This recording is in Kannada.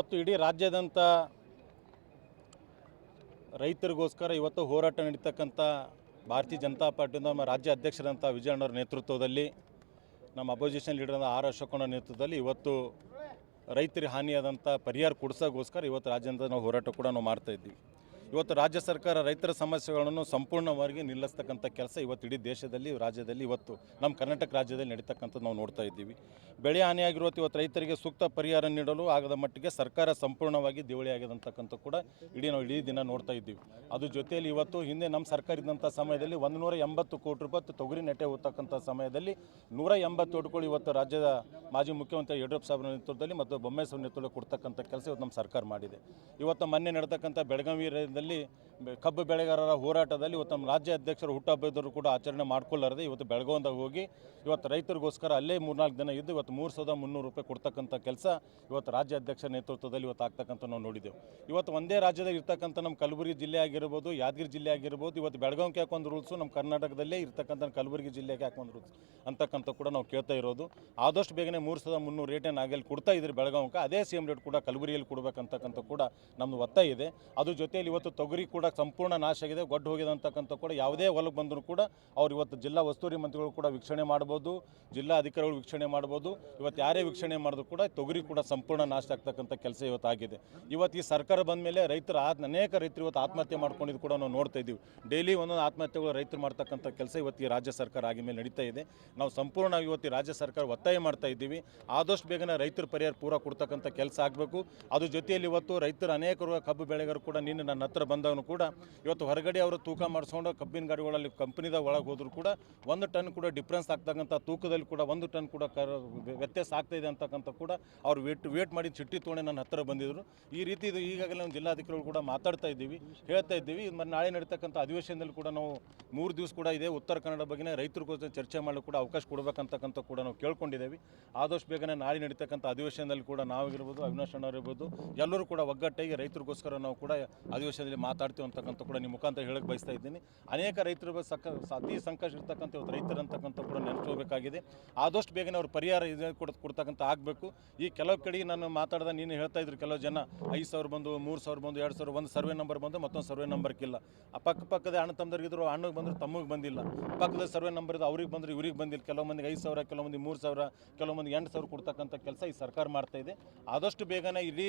ಇವತ್ತು ಇಡೀ ರಾಜ್ಯಾದ್ಯಂತ ರೈತರಿಗೋಸ್ಕರ ಇವತ್ತು ಹೋರಾಟ ನಡೀತಕ್ಕಂಥ ಭಾರತೀಯ ಜನತಾ ಪಾರ್ಟಿಯಿಂದ ನಮ್ಮ ರಾಜ್ಯ ಅಧ್ಯಕ್ಷರಂಥ ವಿಜಯಣ್ಣವರ ನೇತೃತ್ವದಲ್ಲಿ ನಮ್ಮ ಅಪೋಸಿಷನ್ ಲೀಡರ್ ಆರ್ ಅಶೋಕಣ್ಣ ನೇತೃತ್ವದಲ್ಲಿ ಇವತ್ತು ರೈತರಿಗೆ ಹಾನಿಯಾದಂಥ ಪರಿಹಾರ ಕೊಡಿಸೋಕ್ಕೋಸ್ಕರ ಇವತ್ತು ರಾಜ್ಯಾದ್ಯಂತ ನಾವು ಹೋರಾಟ ಕೂಡ ನಾವು ಮಾಡ್ತಾಯಿದ್ದೀವಿ. ಇವತ್ತು ರಾಜ್ಯ ಸರ್ಕಾರ ರೈತರ ಸಮಸ್ಯೆಗಳನ್ನು ಸಂಪೂರ್ಣವಾಗಿ ನಿಲ್ಲಿಸ್ತಕ್ಕಂಥ ಕೆಲಸ ಇವತ್ತು ಇಡೀ ದೇಶದಲ್ಲಿ ರಾಜ್ಯದಲ್ಲಿ ಇವತ್ತು ನಮ್ಮ ಕರ್ನಾಟಕ ರಾಜ್ಯದಲ್ಲಿ ನಡೀತಕ್ಕಂಥದ್ದು ನಾವು ನೋಡ್ತಾ ಇದ್ದೀವಿ. ಬೆಳೆ ಹಾನಿಯಾಗಿರುವತ್ತು ಇವತ್ತು ರೈತರಿಗೆ ಸೂಕ್ತ ಪರಿಹಾರ ನೀಡಲು ಆಗದ ಮಟ್ಟಿಗೆ ಸರ್ಕಾರ ಸಂಪೂರ್ಣವಾಗಿ ದಿವಾಳಿ ಆಗಿದಂತಕ್ಕಂಥ ಕೂಡ ನಾವು ಇಡೀ ದಿನ ನೋಡ್ತಾ ಇದ್ದೀವಿ. ಅದು ಜೊತೆಯಲ್ಲಿ ಇವತ್ತು ಹಿಂದೆ ನಮ್ಮ ಸರ್ಕಾರ ಇದ್ದಂಥ ಸಮಯದಲ್ಲಿ 180 ಕೋಟಿ ರೂಪಾಯಿ ತೊಗರಿ ನೆಟ್ಟೆ ಹೋಗ್ತಕ್ಕಂಥ ಸಮಯದಲ್ಲಿ 187 ಕೋಟಿ ಇವತ್ತು ರಾಜ್ಯದ ಮಾಜಿ ಮುಖ್ಯಮಂತ್ರಿ ಯಡಿಯೂರಪ್ಪ ಸಾಹೇಬರ ನೇತೃತ್ವದಲ್ಲಿ ಮತ್ತು ಬೊಮ್ಮಾಯಿ ಸಾಹೇಬರ ನೇತೃತ್ವದಲ್ಲಿ ಕೊಡ್ತಕ್ಕಂಥ ಕೆಲಸ ಇವತ್ತು ನಮ್ಮ ಸರ್ಕಾರ ಮಾಡಿದೆ. ಇವತ್ತು ಮೊನ್ನೆ ನಡೆತಕ್ಕಂಥ ಬೆಳಗಾವಿ ಕಬ್ಬು ಬೆಳೆಗಾರರ ಹೋರಾಟದಲ್ಲಿ ಇವತ್ತು ನಮ್ಮ ರಾಜ್ಯ ಅಧ್ಯಕ್ಷರು ಹುಟ್ಟುಹಬ್ಬದವರು ಕೂಡ ಆಚರಣೆ ಮಾಡ್ಕೊಳ್ಳಾರದೆ ಇವತ್ತು ಬೆಳಗಾವಿದಾಗ ಹೋಗಿ ಇವತ್ತು ರೈತರಿಗೋಸ್ಕರ ಅಲ್ಲೇ 3-4 ದಿನ ಇದ್ದು ಇವತ್ತು 3,300 ರೂಪಾಯಿ ಕೊಡ್ತಕ್ಕಂಥ ಕೆಲಸ ಇವತ್ತು ರಾಜ್ಯ ಅಧ್ಯಕ್ಷರ ನೇತೃತ್ವದಲ್ಲಿ ಇವತ್ತು ಆಗ್ತಕ್ಕಂಥ ನಾವು ನೋಡಿದೆವು. ಇವತ್ತು ಒಂದೇ ರಾಜ್ಯದಲ್ಲಿ ಇರ್ತಕ್ಕಂಥ ನಮ್ಮ ಕಲಬುರಗಿ ಜಿಲ್ಲೆ ಆಗಿರ್ಬೋದು, ಯಾದಗಿರಿ ಜಿಲ್ಲೆ ಆಗಿರ್ಬೋದು, ಇವತ್ತು ಬೆಳಗಾವಿಗೆ ಯಾಕೆ ಒಂದು ರೂಲ್ಸು ನಮ್ಮ ಕರ್ನಾಟಕದಲ್ಲೇ ಇರ್ತಕ್ಕಂಥ ಕಲಬುರಗಿ ಜಿಲ್ಲೆಗೆ ಯಾಕೆ ಒಂದು ರೂಲ್ಸ್ ಅಂತಕ್ಕಂಥ ಕೂಡ ನಾವು ಕೇಳ್ತಾ ಇರೋದು. ಆದಷ್ಟು ಬೇಗನೆ 3,300 ರೇಟನ್ನು ಆಗಲ್ಲಿ ಕೊಡ್ತಾ ಇದ್ರು ಬೆಳಗಾವಿಗೆ, ಅದೇ ಸೇಮ್ ರೇಟ್ ಕೂಡ ಕಲಬುರಗಿಯಲ್ಲಿ ಕೊಡಬೇಕಂತಕ್ಕಂಥ ಕೂಡ ನಮ್ಮದು ಒತ್ತಾಯ ಇದೆ. ಅದ್ರ ಜೊತೆಯಲ್ಲಿ ಇವತ್ತು ತೊಗರಿ ಕೂಡ ಸಂಪೂರ್ಣ ನಾಶ ಆಗಿದೆ, ಗೊಡ್ಡು ಹೋಗಿದೆ ಅಂತಕ್ಕಂಥ ಕೂಡ ಯಾವುದೇ ಹೊಲಕ್ಕೆ ಬಂದರೂ ಕೂಡ ಅವ್ರು ಇವತ್ತು ಜಿಲ್ಲಾ ಉಸ್ತುವಾರಿ ಮಂತ್ರಿಗಳು ಕೂಡ ವೀಕ್ಷಣೆ ಮಾಡ್ಬೋದು, ಜಿಲ್ಲಾ ಅಧಿಕಾರಿಗಳು ವೀಕ್ಷಣೆ ಮಾಡ್ಬೋದು. ಇವತ್ತು ಯಾರೇ ವೀಕ್ಷಣೆ ಮಾಡಿದ್ರು ಕೂಡ ತೊಗರಿ ಕೂಡ ಸಂಪೂರ್ಣ ನಾಶ ಆಗ್ತಕ್ಕಂಥ ಕೆಲಸ ಇವತ್ತು ಆಗಿದೆ. ಇವತ್ತು ಈ ಸರ್ಕಾರ ಬಂದ ಮೇಲೆ ಅನೇಕ ರೈತರು ಇವತ್ತು ಆತ್ಮಹತ್ಯೆ ಮಾಡ್ಕೊಂಡಿದ್ದು ಕೂಡ ನಾವು ನೋಡ್ತಾ ಇದ್ದೀವಿ. ಡೈಲಿ ಒಂದೊಂದು ಆತ್ಮಹತ್ಯೆಗಳು ರೈತರು ಮಾಡ್ತಕ್ಕಂಥ ಕೆಲಸ ಇವತ್ತು ಈ ರಾಜ್ಯ ಸರ್ಕಾರ ಆಗಿ ಮೇಲೆ ನಡೀತಾ ಇದೆ. ನಾವು ಸಂಪೂರ್ಣವಾಗಿ ಇವತ್ತು ಈ ರಾಜ್ಯ ಸರ್ಕಾರ ಒತ್ತಾಯ ಮಾಡ್ತಾ ಇದ್ದೀವಿ, ಆದಷ್ಟು ಬೇಗನೆ ರೈತರ ಪರಿಹಾರ ಪೂರ ಕೊಡ್ತಕ್ಕಂಥ ಕೆಲಸ ಆಗಬೇಕು. ಅದ್ರ ಜೊತೆಯಲ್ಲಿ ಇವತ್ತು ರೈತರು ಅನೇಕರು ಕಬ್ಬು ಬೆಳೆಗಾರರು ಕೂಡ ನಿನ್ನೆ ನನ್ನ ಹತ್ರ ಬಂದವನು ಕೂಡ ಇವತ್ತು ಹೊರಗಡೆ ಅವರು ತೂಕ ಮಾಡಿಸ್ಕೊಂಡು ಕಬ್ಬಿನ ಗಾಡಿಗಳಲ್ಲಿ ಕಂಪನಿದಾಗ ಒಳಗೆ ಹೋದ್ರು ಕೂಡ 1 ಟನ್ ಕೂಡ ಡಿಫ್ರೆನ್ಸ್ ಆಗ್ತಕ್ಕಂಥ ತೂಕದಲ್ಲಿ ಕೂಡ 1 ಟನ್ ಕೂಡ ವ್ಯತ್ಯಾಸ ಆಗ್ತಾಯಿದೆ ಅಂತಕ್ಕಂಥ ಕೂಡ ಅವ್ರು ವೇಟ್ ಮಾಡಿ ಚಿಟ್ಟಿ ತೊಗೊಂಡು ನನ್ನ ಹತ್ರ ಬಂದಿದ್ದರು. ಈ ರೀತಿ ಇದು ಈಗಾಗಲೇ ನಾವು ಜಿಲ್ಲಾಧಿಕಾರಿಗಳು ಕೂಡ ಮಾತಾಡ್ತಾ ಇದ್ದೀವಿ, ಹೇಳ್ತಾ ಇದ್ದೀವಿ. ಮತ್ತು ನಾಳೆ ನಡೀತಕ್ಕಂಥ ಅಧಿವೇಶನದಲ್ಲಿ ಕೂಡ ನಾವು 3 ದಿವಸ ಕೂಡ ಇದೆ ಉತ್ತರ ಕನ್ನಡ ಬಗ್ಗೆ ರೈತರಿಗೋಸ್ಕರ ಚರ್ಚೆ ಮಾಡಲು ಕೂಡ ಅವಕಾಶ ಕೊಡಬೇಕಂತಕ್ಕಂಥ ಕೂಡ ನಾವು ಕೇಳ್ಕೊಂಡಿದ್ದೇವೆ. ಆದಷ್ಟು ಬೇಗನೆ ನಾಳೆ ನಡೀತಕ್ಕಂಥ ಅಧಿವೇಶನದಲ್ಲಿ ಕೂಡ ನಾವಿರ್ಬೋದು, ಅವಿನಾಶ್ ಅಣ್ಣವರಿರ್ಬೋದು, ಎಲ್ಲರೂ ಕೂಡ ಒಗ್ಗಟ್ಟಾಗಿ ರೈತರಿಗೋಸ್ಕರ ನಾವು ಕೂಡ ಅಧಿವೇಶನದಲ್ಲಿ ಮಾತಾಡ್ತೀವಿ ಅಂತಕ್ಕಂಥ ಕೂಡ ನಿಮ್ಮ ಮುಖಾಂತರ ಹೇಳಕ್ಕೆ ಬಯಸ್ತಾ ಇದ್ದೀನಿ. ಅನೇಕ ರೈತರು ಅತಿ ಸಂಕಷ್ಟ ಇರ್ತಕ್ಕಂಥ ಇವತ್ತು ರೈತರಂತಕ್ಕಂಥ ಕೂಡ ನೆನೆಸ್ಕೋಬೇಕಾಗಿದೆ. ಆದಷ್ಟು ಬೇಗನೆ ಅವ್ರ ಪರಿಹಾರ ಕೊಡ್ತಕ್ಕಂಥ ಆಗಬೇಕು. ಈ ಕೆಲವು ಕಡೆ ನಾನು ಮಾತಾಡ್ದೆ ನೀನು ಹೇಳ್ತಾ ಇದ್ರು ಕೆಲವು ಜನ 5,000 ಬಂದು, 3,000 ಬಂದು, 2,000 ಒಂದು ಸರ್ವೆ ನಂಬರ್ ಬಂದು ಮತ್ತೊಂದು ಸರ್ವೆ ನಂಬರ್ಗಿಲ್ಲ. ಪಕ್ಕದ ಅಣ್ಣ ತಮ್ಮದವ್ರಿಗಿದ್ರು ಅಣ್ಣಗೆ ಬಂದರು ತಮ್ಮಗೆ ಬಂದಿಲ್ಲ, ಪಕ್ಕದ ಸರ್ವೆ ನಂಬರ್ ಇದು ಅವ್ರಿಗೆ ಬಂದರು ಇವ್ರಿಗೆ ಬಂದಿಲ್ಲ. ಕೆಲವು ಮಂದಿಗೆ 5,000, ಕೆಲವು ಮಂದಿ 3,000, ಕೆಲವು ಮಂದಿ 8,000 ಕೊಡ್ತಕ್ಕಂಥ ಕೆಲಸ ಈ ಸರ್ಕಾರ ಮಾಡ್ತಾ ಇದೆ. ಆದಷ್ಟು ಬೇಗನೆ ಇಡೀ